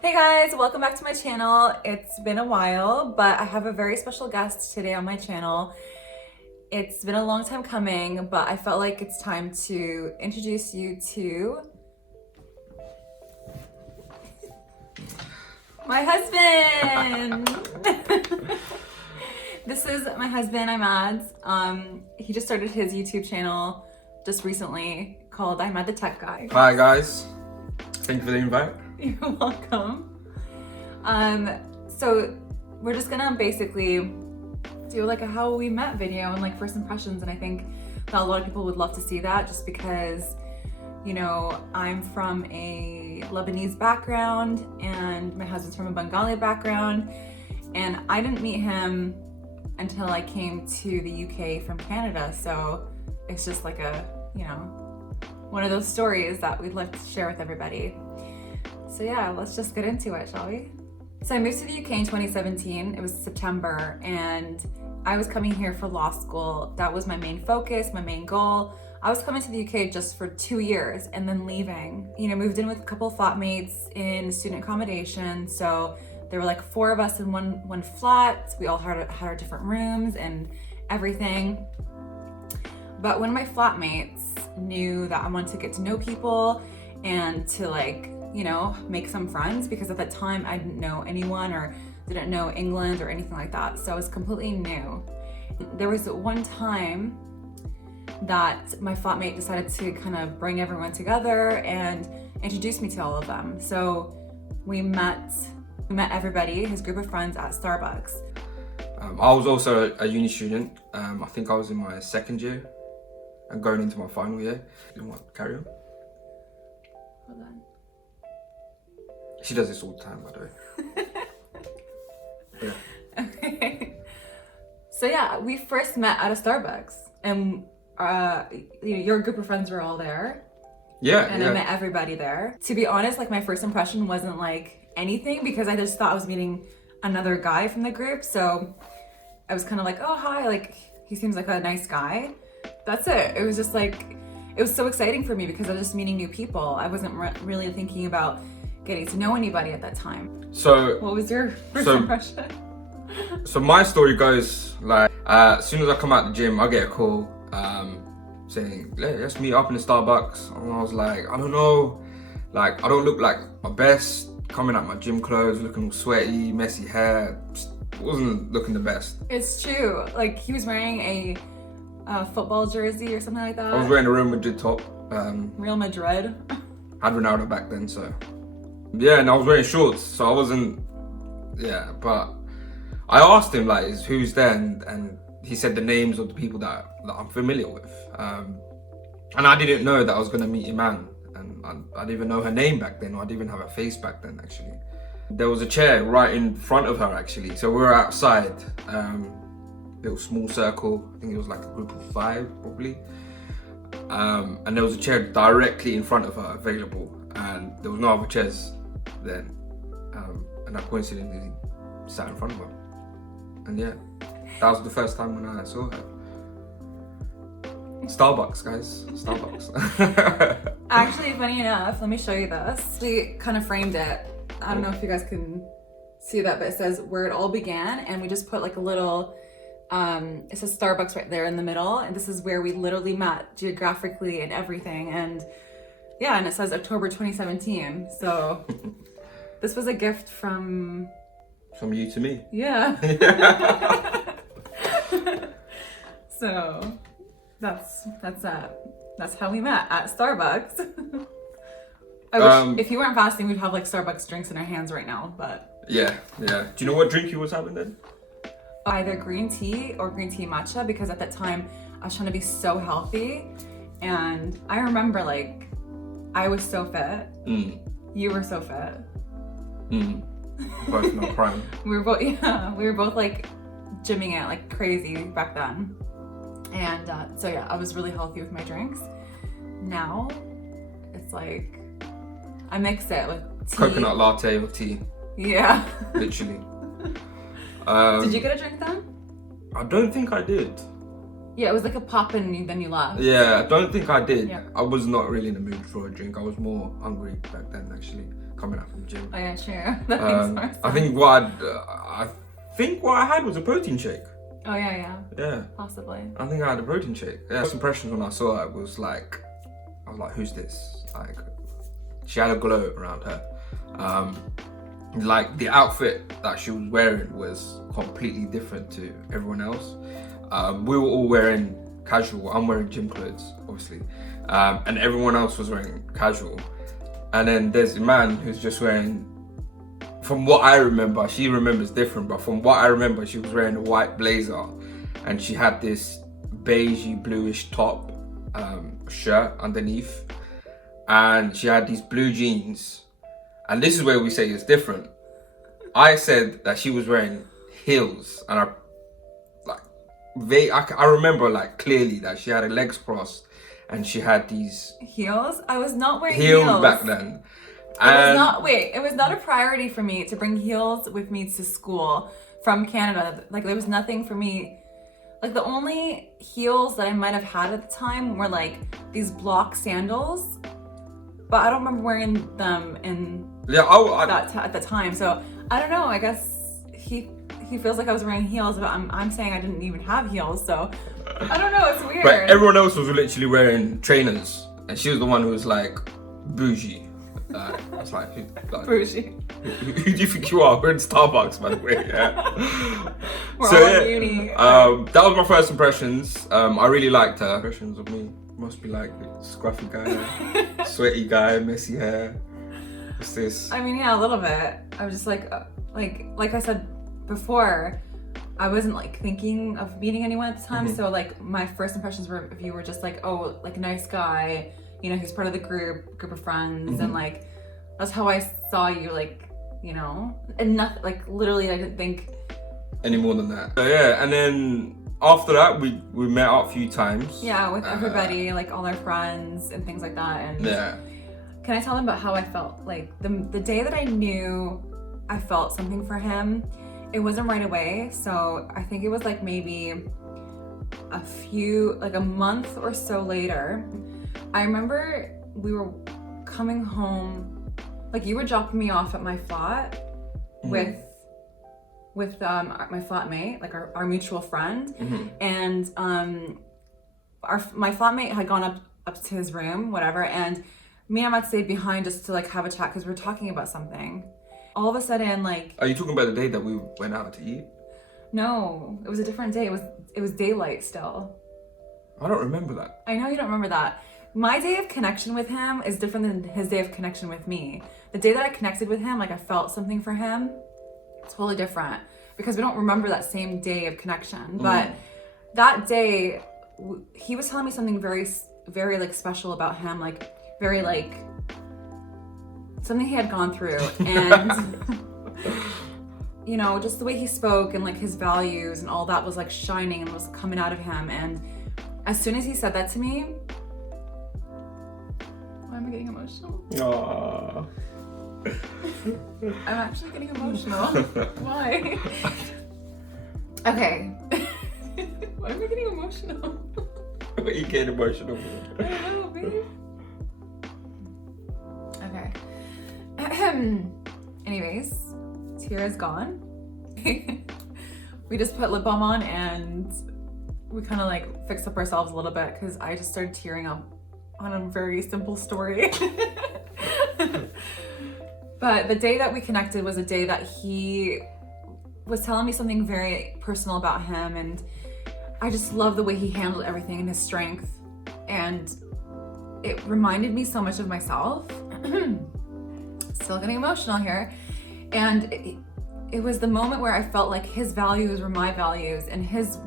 Hey guys, welcome back to my channel. It's been a while, but I have a very special guest today on my channel. It's been a long time coming, but I felt like it's time to introduce you to my husband. This is my husband, Ahmad. He just started his YouTube channel just recently called Ahmad the Tech Guy. Hi guys, thank you for the invite. You're welcome. So we're just gonna basically do like a how we met video and like first impressions, and I think that a lot of people would love to see that just because, you know, I'm from a Lebanese background and my husband's from a Bengali background, and I didn't meet him until I came to the UK from Canada, so it's just like a, you know, one of those stories that we'd like to share with everybody. So yeah, let's just get into it, shall we? So I moved to the UK in 2017. It was September, and I was coming here for law school. That was my main focus, my main goal. I was coming to the UK just for 2 years and then leaving. You know, moved in with a couple of flatmates in student accommodation. So there were like 4 of us in one flat. We all had our different rooms and everything. But one of my flatmates knew that I wanted to get to know people and to like, you know, make some friends, because at that time I didn't know anyone or didn't know England or anything like that. So I was completely new. There was one time that my flatmate decided to kind of bring everyone together and introduce me to all of them. So we met everybody, his group of friends, at Starbucks. I was also a uni student. I think I was in my second year and going into my final year. You want to carry on? Hold on. She does this all the time, by the way. Yeah. Okay. So yeah, we first met at a Starbucks, and you know, your group of friends were all there. Yeah. And I met everybody there. To be honest, like my first impression wasn't like anything, because I just thought I was meeting another guy from the group. So I was kind of like, oh hi, like he seems like a nice guy. That's it. It was just like, it was so exciting for me because I was just meeting new people. I wasn't really thinking about getting to know anybody at that time. So What was your first impression? So my story goes like, as soon as I come out the gym, I get a call saying, let's meet up in the Starbucks. And I was like, I don't know, like I don't look like my best, coming out my gym clothes, looking all sweaty, messy hair, just wasn't looking the best. It's true. Like he was wearing a football jersey or something like that. I was wearing a Real Madrid top. Real Madrid. Had Ronaldo back then, so yeah, and I was wearing shorts, so I wasn't, yeah, but I asked him like, who's there, and he said the names of the people that I'm familiar with, and I didn't know that I was gonna meet Iman, and I didn't even know her name back then, or I didn't even have her face back then actually. There was a chair right in front of her actually, so we were outside, little small circle, I think it was like a group of 5 probably, and there was a chair directly in front of her available, and there was no other chairs then, and I coincidentally sat in front of her, and yeah, that was the first time when I saw her. Starbucks, guys, Starbucks. Actually, funny enough, let me show you this. We kind of framed it. I don't know if you guys can see that, but it says where it all began, and we just put like a little, it says Starbucks right there in the middle, and this is where we literally met geographically and everything, and yeah, and it says October 2017, so this was a gift from you to me. Yeah. So that's how we met, at Starbucks. I wish if you weren't fasting, we'd have like Starbucks drinks in our hands right now, but Yeah. Do you know what drink you was having then? either green tea or green tea matcha, because at that time I was trying to be so healthy, and I remember like I was so fit. You were so fit. Both not prime. We were both like gymming it like crazy back then, and so yeah, I was really healthy with my drinks. Now it's like I mix it with tea. Coconut latte or tea. Yeah. Literally. Did you get a drink then? I don't think I did. Yeah, it was like a pop and then you left. Yeah, I don't think I did. Yeah. I was not really in the mood for a drink. I was more hungry back then, actually. coming out from the gym. Oh yeah, true. That makes more sense. I think what I had was a protein shake. Oh yeah. Yeah. Possibly. I think I had a protein shake. Yeah. First impressions when I saw it was like, I was like, who's this? Like, she had a glow around her. Like the outfit that she was wearing was completely different to everyone else. We were all wearing casual. I'm wearing gym clothes, obviously, and everyone else was wearing casual. And then there's a man who's just wearing, from what I remember, she remembers different, but from what I remember, she was wearing a white blazer, and she had this beigey bluish top, shirt underneath, and she had these blue jeans. And this is where we say it's different. I said that she was wearing heels, and I remember like clearly that she had her legs crossed, and she had these heels. I was not wearing heels back then. It was not a priority for me to bring heels with me to school from Canada. Like there was nothing for me. Like the only heels that I might have had at the time were like these block sandals, but I don't remember wearing them at the time. So I don't know. I guess he feels like I was wearing heels, but I'm saying I didn't even have heels. So I don't know. It's weird. But everyone else was literally wearing trainers, and she was the one who was like bougie. It's like, bougie. Who do you think you are? We're in Starbucks, by the way. Yeah. We're all in uni. That was my first impressions. I really liked her. Impressions of me must be like scruffy guy, sweaty guy, messy hair. What's this? I mean, yeah, a little bit. I was just like I said before, I wasn't like thinking of meeting anyone at the time. So like my first impressions were of you were just like, oh, like a nice guy, you know, he's part of the group of friends, and like that's how I saw you, like, you know, and nothing, like literally I didn't think any more than that. So yeah, and then after that we met up a few times. Yeah, with everybody, like all our friends and things like that. And yeah. Can I tell them about how I felt? Like the day that I knew I felt something for him, it wasn't right away. So I think it was like maybe a month or so later. I remember we were coming home, like you were dropping me off at my flat with my flatmate, like our mutual friend, and my flatmate had gone up to his room, whatever, and me and Ahmad stayed behind just to like have a chat because we were talking about something. All of a sudden, like, are you talking about the day that we went out to eat? No, it was a different day. It was daylight still. I don't remember that. I know you don't remember that. My day of connection with him is different than his day of connection with me. The day that I connected with him, like I felt something for him, it's totally different because we don't remember that same day of connection. But that day, he was telling me something very, very like special about him, like very like something he had gone through, and you know, just the way he spoke and like his values and all that was like shining and was coming out of him. And as soon as he said that to me, why am I getting emotional? Aww. I'm actually getting emotional. Why? Okay. Why am I getting emotional? Why are you getting emotional? I don't know, babe. Okay. Anyways, Tira's gone. We just put lip balm on and we kind of like fixed up ourselves a little bit because I just started tearing up on a very simple story. But the day that we connected was a day that he was telling me something very personal about him, and I just love the way he handled everything and his strength, and it reminded me so much of myself. Still getting emotional here. And it was the moment where I felt like his values were my values and his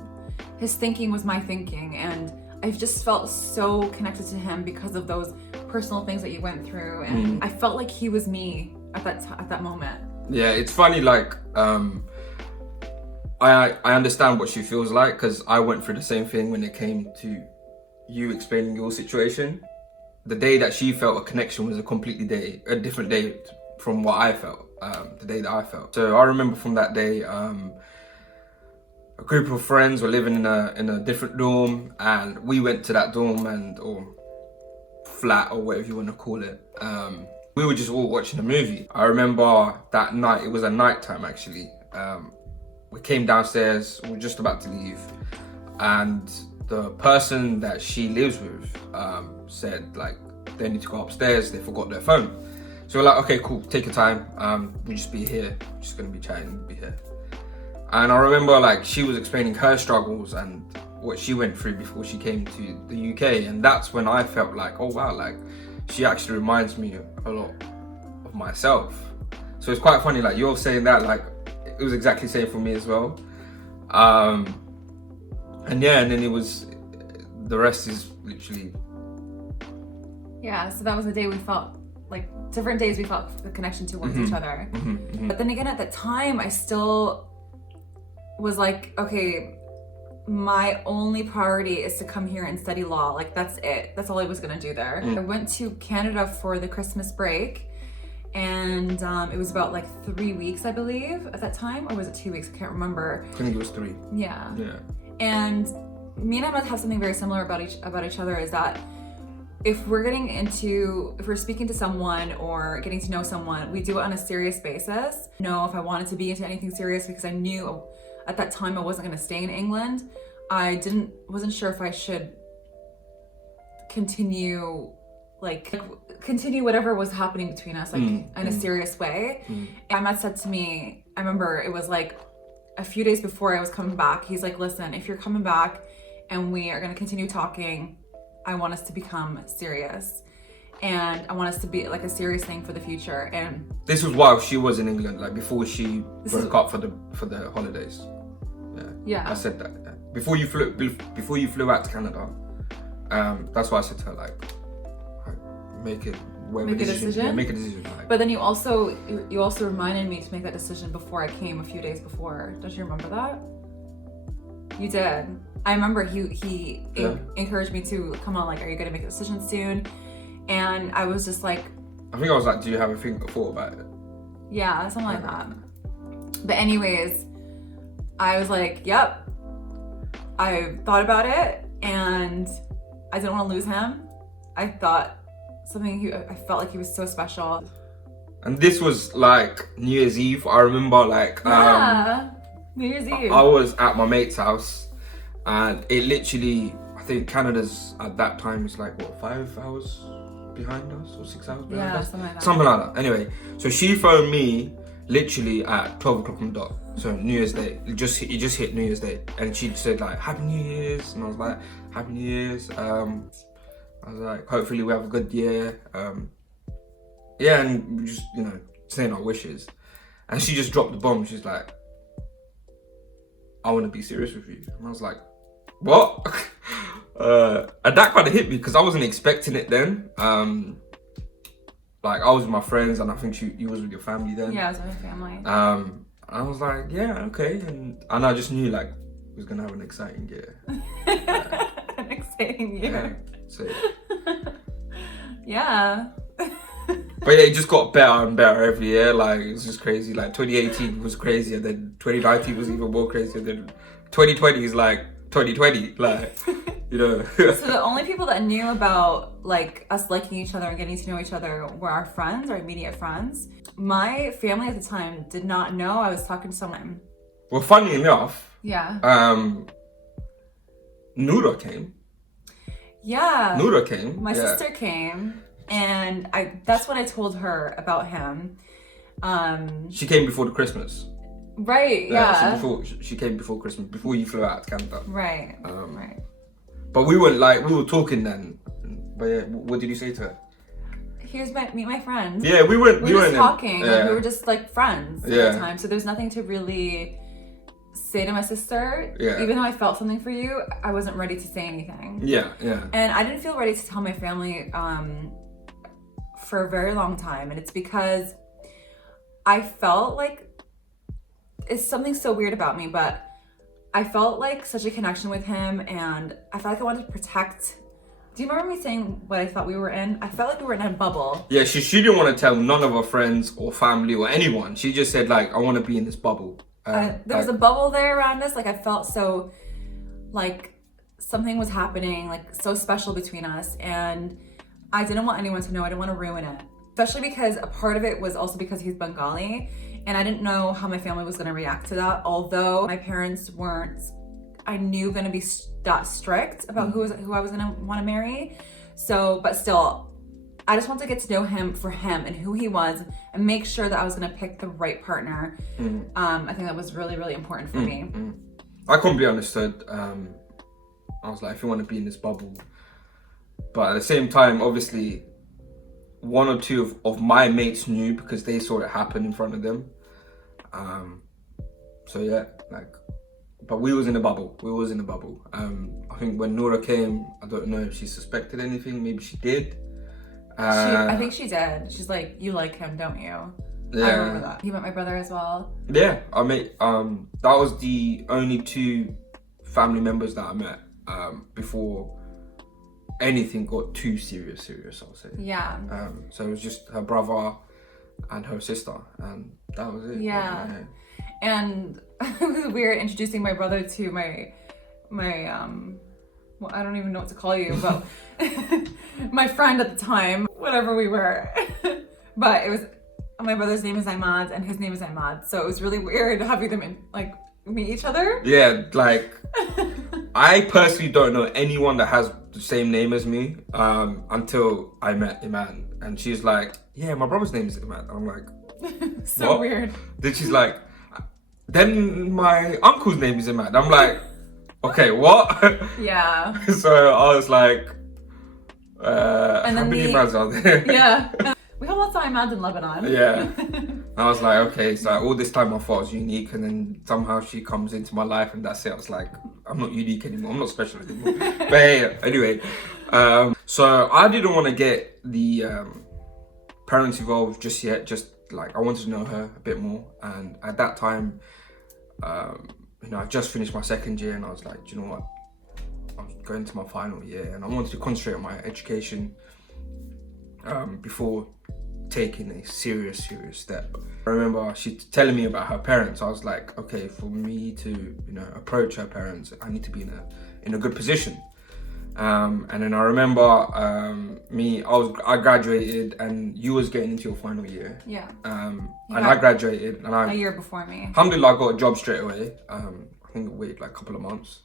thinking was my thinking, and I've just felt so connected to him because of those personal things that you went through, and I felt like he was me at that moment. Yeah, it's funny, like I understand what she feels like because I went through the same thing when it came to you explaining your situation. The day that she felt a connection was a different day from what I felt, the day that I felt. So I remember from that day, a group of friends were living in a different dorm, and we went to that dorm or flat or whatever you want to call it. We were just all watching a movie. I remember that night, it was at night time actually. We came downstairs, we were just about to leave, and the person that she lives with said like they need to go upstairs, they forgot their phone. So we're like, okay, cool, take your time. We'll just be here, just gonna be chatting, we'll be here. And I remember like she was explaining her struggles and what she went through before she came to the UK, and that's when I felt like, oh wow, like she actually reminds me a lot of myself. So it's quite funny, like you're saying that, like it was exactly the same for me as well. And yeah, and then it was, the rest is literally. Yeah, so that was the day we felt, like different days we felt the connection towards each other. But then again, at the time, I still was like, okay, my only priority is to come here and study law. Like that's it. That's all I was gonna do there. I went to Canada for the Christmas break, and it was about like 3 weeks, I believe, at that time, or was it 2 weeks? I can't remember. I think it was 3. Yeah. Yeah. And me and Emma have something very similar about each other, is that if we're speaking to someone or getting to know someone, we do it on a serious basis. Know if I wanted to be into anything serious, because I knew at that time I wasn't going to stay in England. I wasn't sure if I should continue whatever was happening between us, like in a serious way. And Ahmed said to me, I remember it was like a few days before I was coming back, he's like, listen, if you're coming back and we are going to continue talking, I want us to become serious, and I want us to be like a serious thing for the future. And this was while she was in England, like before she broke up for the holidays. Yeah. I said that. Yeah. Before you flew out to Canada, that's why I said to her, like make a decision. Yeah, make a decision. Like. But then you also reminded me to make that decision before I came, a few days before. Don't you remember that? You did. I remember he encouraged me to come on, like, are you gonna make a decision soon? And I was just like, I think I was like, do you have a thought about it? Yeah, something like that. But anyways, I was like, yep. I thought about it, and I didn't want to lose him. I felt like he was so special. And this was like New Year's Eve. I remember like New Year's Eve. I was at my mate's house, and it literally, I think Canada's at that time is like what, 5 hours behind us or 6 hours behind us? Something like that. Anyway, so she phoned me literally at 12 o'clock on the dot. So New Year's Day, it just hit New Year's Day, and she said like Happy New Year's, and I was like Happy New Year's. I was like, hopefully we have a good year. Yeah, and we just, saying our wishes. And she just dropped the bomb. She's like, I want to be serious with you. And I was like, what? And that kind of hit me because I wasn't expecting it then. Like I was with my friends, and I think you was with your family then. Yeah, I was with my family. I was like, yeah, okay. And I just knew like we was going to have an exciting year. An exciting year. Yeah. So. Yeah. But yeah, it just got better and better every year. Like it's just crazy. Like 2018 was crazy, and then 2019 was even more crazy, and then 2020 is like 2020. Like So the only people that knew about like us liking each other and getting to know each other were our friends, our immediate friends. My family at the time did not know I was talking to someone. Well, funny enough. Yeah. Noura came. Yeah. Noura came. My sister came, and that's what I told her about him. She came before the Christmas. Right, yeah. She came before Christmas, before you flew out to Canada. Right, right. But we were talking then. But yeah, what did you say to her? Here's meet my friend. Yeah, we were just talking. Yeah. We were just like friends at the time. So there's nothing to really say to my sister. Yeah. Even though I felt something for you, I wasn't ready to say anything. Yeah, yeah. And I didn't feel ready to tell my family for a very long time. And it's because I felt like it's something so weird about me, but I felt like such a connection with him, and I felt like I wanted to protect. Do you remember me saying what I thought we were in? I felt like we were in a bubble. Yeah, she didn't want to tell none of her friends or family or anyone. She just said like, I want to be in this bubble. There was a bubble there around us. Like I felt so like something was happening, like so special between us, and I didn't want anyone to know. I didn't want to ruin it. especially because a part of it was also because he's Bengali, and I didn't know how my family was going to react to that. Although my parents weren't, I knew, going to be that strict about who I was going to want to marry. So, but still, I just wanted to get to know him for him and who he was, and make sure that I was going to pick the right partner. I think that was really, really important for me. I completely understood. I was like, if you want to be in this bubble, but at the same time, obviously, one or two of my mates knew because they saw it happen in front of them. So yeah, like, but we was in a bubble. I think when Nora came, I don't know if she suspected anything. Maybe she did. I think she did. She's like, you like him, don't you? Yeah. I remember that. You met my brother as well. Yeah, I met. That was the only two family members that I met before anything got too serious, I'll say. Yeah. So it was just her brother and her sister, and that was it. Yeah. And it was weird introducing my brother to my well, I don't even know what to call you, but my friend at the time, whatever we were. But it was, my brother's name is Ahmad and his name is Ahmad, so it was really weird having them meet each other. Yeah, like I personally don't know anyone that has the same name as me until I met Iman, and she's like, yeah, my brother's name is Iman. I'm like, so what? Weird. Then she's like, then my uncle's name is Iman. I'm like, okay, what? Yeah. So I was like, and how many Imans are there? Yeah. We have lots of Ahmad in Lebanon. Yeah. I was like, okay, so all this time I thought I was unique, and then somehow she comes into my life and that's it. I was like, I'm not unique anymore. I'm not special anymore. But hey, anyway, so I didn't want to get the parents involved just yet. Just like, I wanted to know her a bit more. And at that time, I just finished my second year, and I was like, do you know what? I was going to my final year, and I wanted to concentrate on my education before taking a serious step. I remember she telling me about her parents. I was like, okay, for me to approach her parents, I need to be in a good position. And then I remember I graduated, and you was getting into your final year. Yeah. And I graduated, and a year before me. Alhamdulillah, I got a job straight away. I think I waited like a couple of months,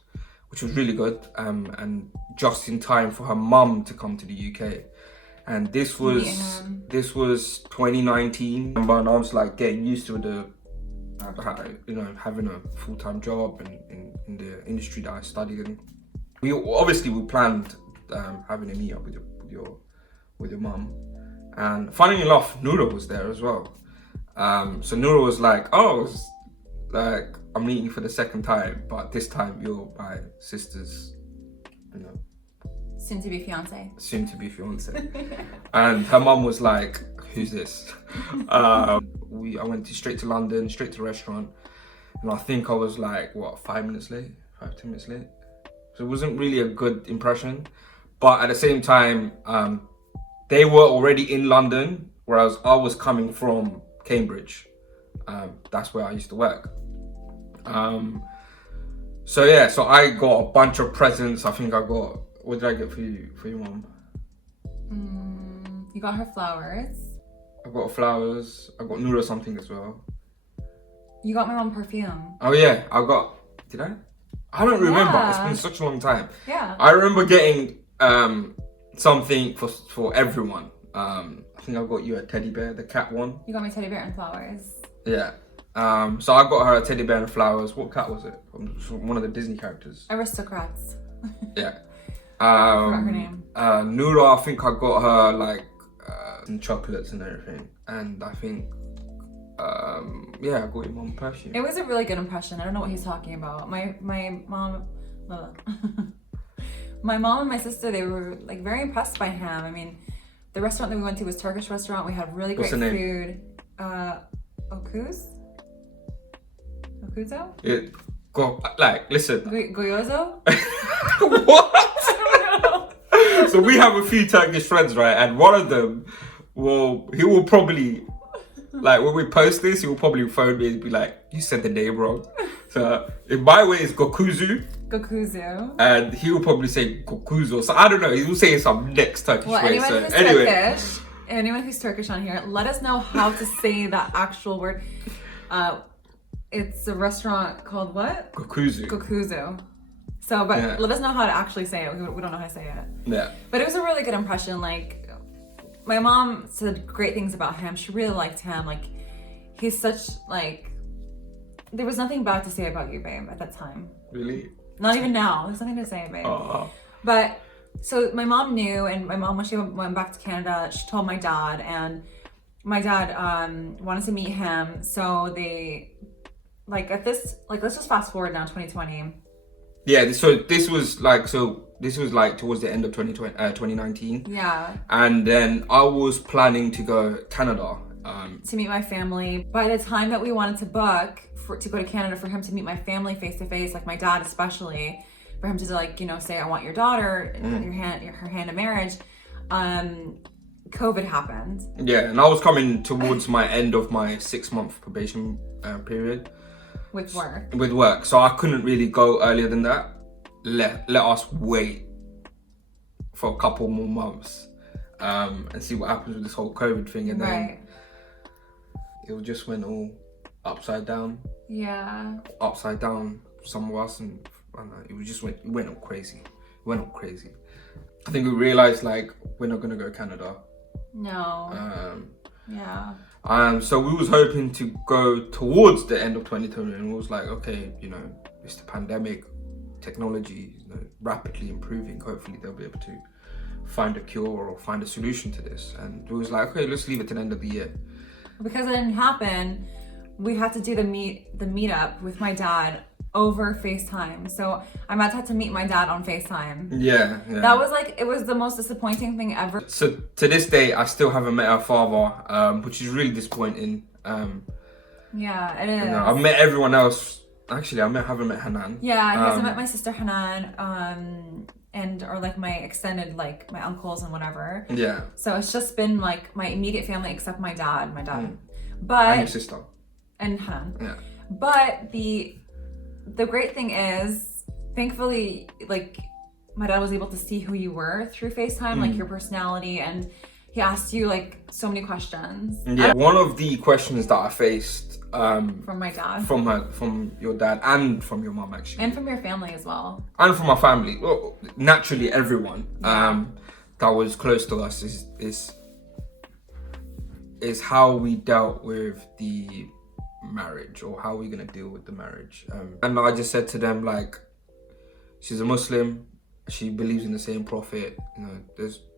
which was really good. And just in time for her mum to come to the UK. And this was 2019, and I was like getting used to having a full-time job in the industry that I studied in. We planned having a meet up with your mum, and funnily enough, Noura was there as well. So Noura was like, "Oh, I'm meeting you for the second time, but this time you're my sister's, soon to be fiance. And her mum was like, who's this? I went straight to London, straight to the restaurant, and I think I was like, 10 minutes late. So it wasn't really a good impression, but at the same time, they were already in London, whereas I was coming from Cambridge. That's where I used to work. So I got a bunch of presents. I think I got, what did I get for your mum? You got her flowers. I got flowers. I got Noura something as well. You got my mum perfume. Oh yeah, did I? I don't remember. Yeah. It's been such a long time. Yeah. I remember getting something for everyone. I think I got you a teddy bear, the cat one. You got me a teddy bear and flowers. Yeah. So I got her a teddy bear and flowers. What cat was it? One of the Disney characters. Aristocrats. Yeah. I forgot her name. Noura, I think I got her some chocolates and everything. And I think, I got your mum perfume. It was a really good impression. I don't know what he's talking about. My mom, my mom and my sister, they were very impressed by him. I mean, the restaurant that we went to was a Turkish restaurant. We had really great food. Okuz? Okuzo? Listen. Goyozo? What? So we have a few Turkish friends, right? And one of them he will probably, when we post this, he will probably phone me and be like, you said the name wrong. So in my way, it's Gokuzu. And he will probably say Gokuzo. So I don't know. He will say some next Turkish way. Anyone who's Turkish anyone who's Turkish on here, let us know how to say that actual word. It's a restaurant called what? Gokuzu. So, but let us know how to actually say it. We don't know how to say it. Yeah. But it was a really good impression. Like, my mom said great things about him. She really liked him. Like, he's such, like, there was nothing bad to say about you, babe, at that time. Really? Not even now. There's nothing to say, babe. Oh. But, so my mom knew, and my mom, when she went back to Canada, she told my dad, and my dad wanted to meet him. So they, like, at this, like, let's just fast forward now, 2020. Yeah, so this was like towards the end of 2019. Yeah. And then I was planning to go Canada. To meet my family. By the time that we wanted to book to go to Canada for him to meet my family face to face, like my dad especially, for him to like, you know, say, I want your daughter, her hand in marriage, COVID happened. Yeah, and I was coming towards my end of my 6-month probation period. With work. With work. So I couldn't really go earlier than that. Let us wait for a couple more months and see what happens with this whole COVID thing. And then it just went all upside down. Yeah. Upside down, some of us, and it went all crazy. I think we realized like we're not gonna go Canada. No. Yeah. So we was hoping to go towards the end of 2020, and we was like, okay, you know, it's the pandemic, technology, you know, rapidly improving. Hopefully they'll be able to find a cure or find a solution to this. And we was like, okay, let's leave it to the end of the year. Because it didn't happen, we had to do the meetup with my dad over FaceTime. So I had to meet my dad on FaceTime. Yeah. That was like, it was the most disappointing thing ever. So to this day, I still haven't met her father, which is really disappointing. Yeah, it is. You know, I've met everyone else. Actually, haven't met Hanan. Yeah, he hasn't met my sister Hanan, or like my extended, like my uncles and whatever. Yeah. So it's just been like my immediate family except my dad. But and your sister. And Hanan. Yeah. But the great thing is, thankfully, like my dad was able to see who you were through FaceTime, like your personality, and he asked you like so many questions. Yeah. One of the questions that I faced from my dad, from your dad, and from your mom actually, and from your family as well, and from my family. Well, naturally, everyone that was close to us is how we dealt with the marriage, or how we're gonna deal with the marriage. And I just said to them, like, she's a Muslim, she believes in the same prophet, you know,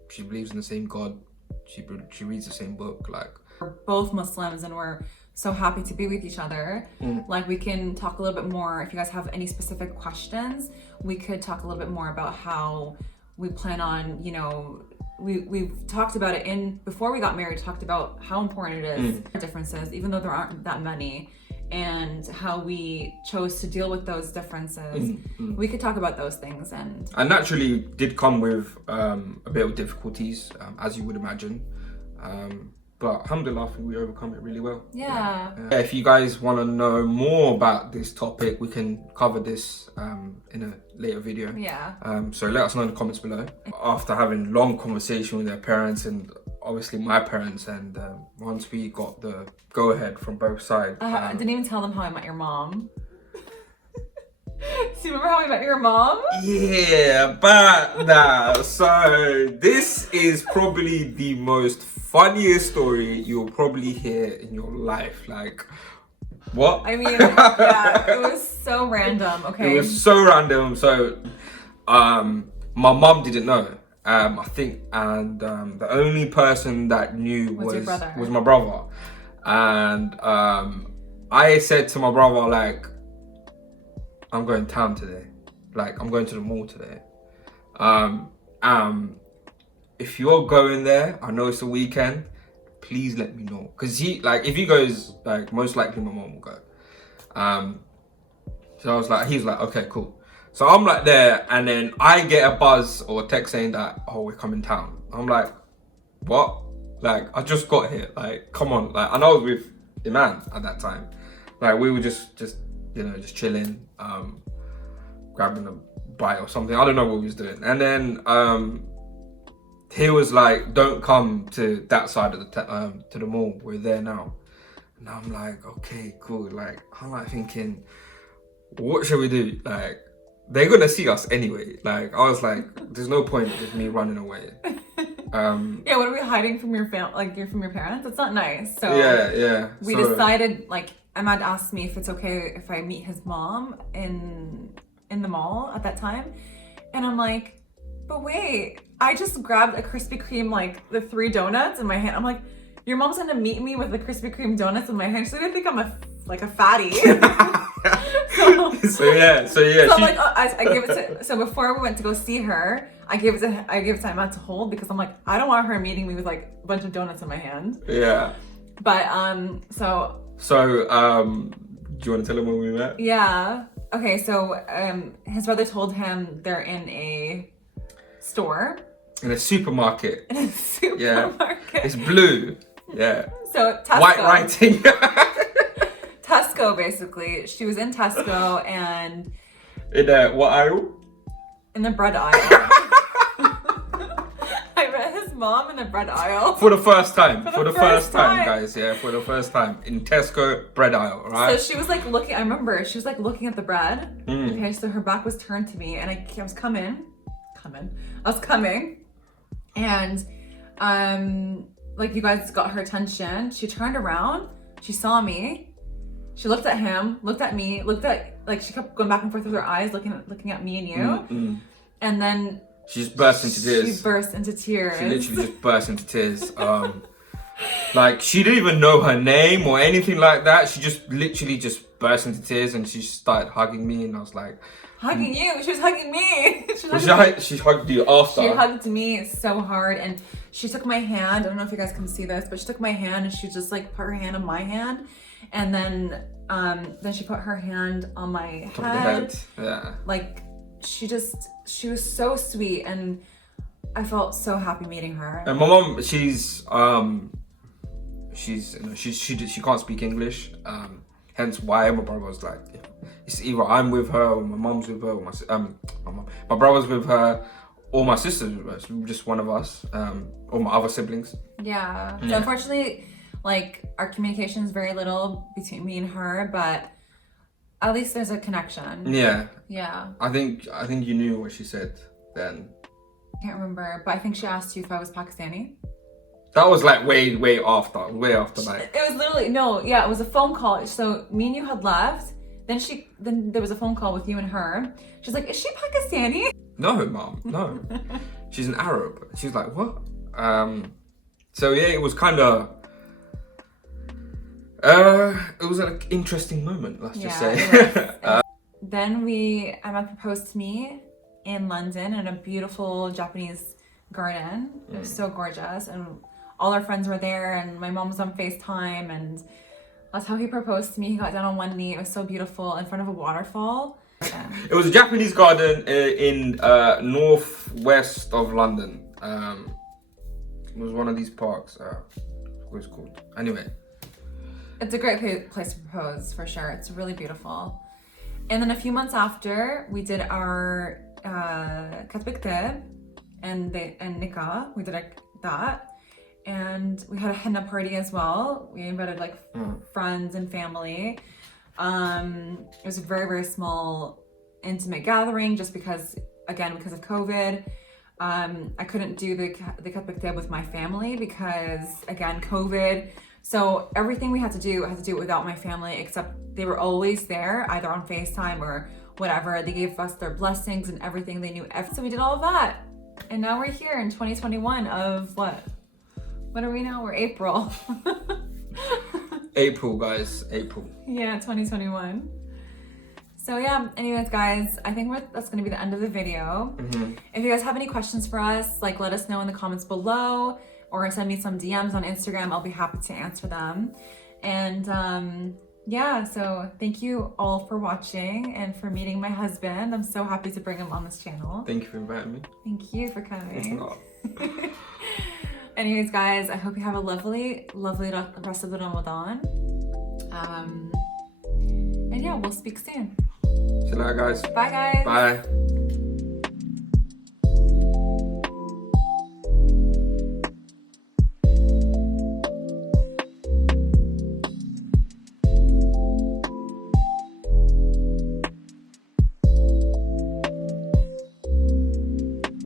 she believes in the same God, she reads the same book. Like, we're both Muslims and we're so happy to be with each other. Like, we can talk a little bit more if you guys have any specific questions. We could talk a little bit more about how we plan on, you know, we've talked about it before we got married, talked about how important it is, differences, even though there aren't that many, and how we chose to deal with those differences. We could talk about those things, and naturally did come with a bit of difficulties, as you would imagine. But alhamdulillah, I think we overcome it really well. Yeah. If you guys want to know more about this topic, we can cover this in a later video. Yeah. So let us know in the comments below. After having long conversation with their parents and obviously my parents, and once we got the go-ahead from both sides. I didn't even tell them how I met your mom. Do you remember how I met your mom? Yeah, but nah. So this is probably the most funniest story you'll probably hear in your life. Like, what? I mean, yeah, it was so random. Okay. It was so random. So, my mom didn't know. I think, and the only person that knew was my brother. And I said to my brother, like, I'm going town today. Like, I'm going to the mall today. If you're going there, I know it's a weekend, please let me know. Cause if he goes, like, most likely my mom will go. So he was like, okay, cool. So I'm like there, and then I get a buzz or a text saying that, oh, we're coming town. I'm like, what? Like, I just got here. Like, come on. Like, and I was with Iman at that time. Like, we were just chilling, grabbing a bite or something. I don't know what we was doing. And then he was like, "Don't come to that side of to the mall. We're there now." And I'm like, "Okay, cool." Like, I'm like thinking, what should we do? Like, they're gonna see us anyway. Like, I was like, there's no point of me running away. Yeah, what are we hiding from your like you're from your parents? It's not nice. So yeah. We decided, like, Ahmad asked me if it's okay if I meet his mom in the mall at that time, and I'm like, but wait, I just grabbed a Krispy Kreme, like the 3 donuts in my hand. I'm like, your mom's gonna meet me with the Krispy Kreme donuts in my hand. She's gonna think I'm a fatty. so I'm like, I gave it to. So before we went to go see her, I gave it to Ahmad to hold because I'm like, I don't want her meeting me with like a bunch of donuts in my hand. Yeah. But So do you want to tell him when we met? Yeah. Okay. So his brother told him they're in a store. In a supermarket. In a supermarket. Yeah. It's blue. Yeah. So Tesco. White writing. Tesco, basically. She was in Tesco and... In what aisle? In the bread aisle. I met his mom in the bread aisle. For the first time. For the first time, guys. Yeah, for the first time. In Tesco bread aisle, right? So she was like looking, I remember, she was like looking at the bread. Okay, so her back was turned to me and I was coming. And like you guys got her attention. She turned around, she saw me. She looked at him, looked at me, like she kept going back and forth with her eyes, looking at me and you. And then she just burst into tears. She burst into tears. She literally just burst into tears. Like she didn't even know her name or anything like that. She just literally just burst into tears and she started hugging me and I was like, hugging you? She was hugging me. She hugged you after. She hugged me so hard and she took my hand. I don't know if you guys can see this, but she took my hand and she just like put her hand on my hand. And then she put her hand on my head. Yeah. Like she was so sweet and I felt so happy meeting her. And my mom, she can't speak English. Hence why my brother was like, it's either I'm with her or my mom's with her or my brother's with her or my sister's with us, just one of us, or my other siblings. Yeah. So unfortunately, like our communication is very little between me and her, but at least there's a connection. Yeah. Yeah. I think you knew what she said then. I can't remember, but I think she asked you if I was Pakistani. That was like way after like. It was literally it was a phone call. So me and you had left. Then there was a phone call with you and her. She's like, "Is she Pakistani?" No, mom, no. She's an Arab. She's like, "What?" So yeah, it was kind of. It was an interesting moment. Let's just say. Then Emma proposed to me in London in a beautiful Japanese garden. It was so gorgeous, and all our friends were there, and my mom was on FaceTime, and that's how he proposed to me. He got down on one knee. It was so beautiful in front of a waterfall. It was a Japanese garden in northwest of London. It was one of these parks. What it's called? Anyway. It's a great place to propose, for sure. It's really beautiful. And then a few months after, we did our Katbik Teb and Nikah. We did that. And we had a henna party as well. We invited like friends and family. It was a very, very small, intimate gathering just because of COVID. I couldn't do the Katbik Teb with my family because, again, COVID. So everything we had to do it without my family, except they were always there, either on FaceTime or whatever. They gave us their blessings and everything. They knew everything. So we did all of that. And now we're here in 2021 of what? What are we now? We're April. April, guys. April. Yeah, 2021. So yeah, anyways, guys, I think that's going to be the end of the video. If you guys have any questions for us, like let us know in the comments below. Or send me some DMs on Instagram. I'll be happy to answer them. And so thank you all for watching and for meeting my husband. I'm so happy to bring him on this channel. Thank you for inviting me. Thank you for coming. Anyways, guys, I hope you have a lovely, lovely rest of the Ramadan. And yeah, we'll speak soon. See you later, guys. Bye, guys. Bye.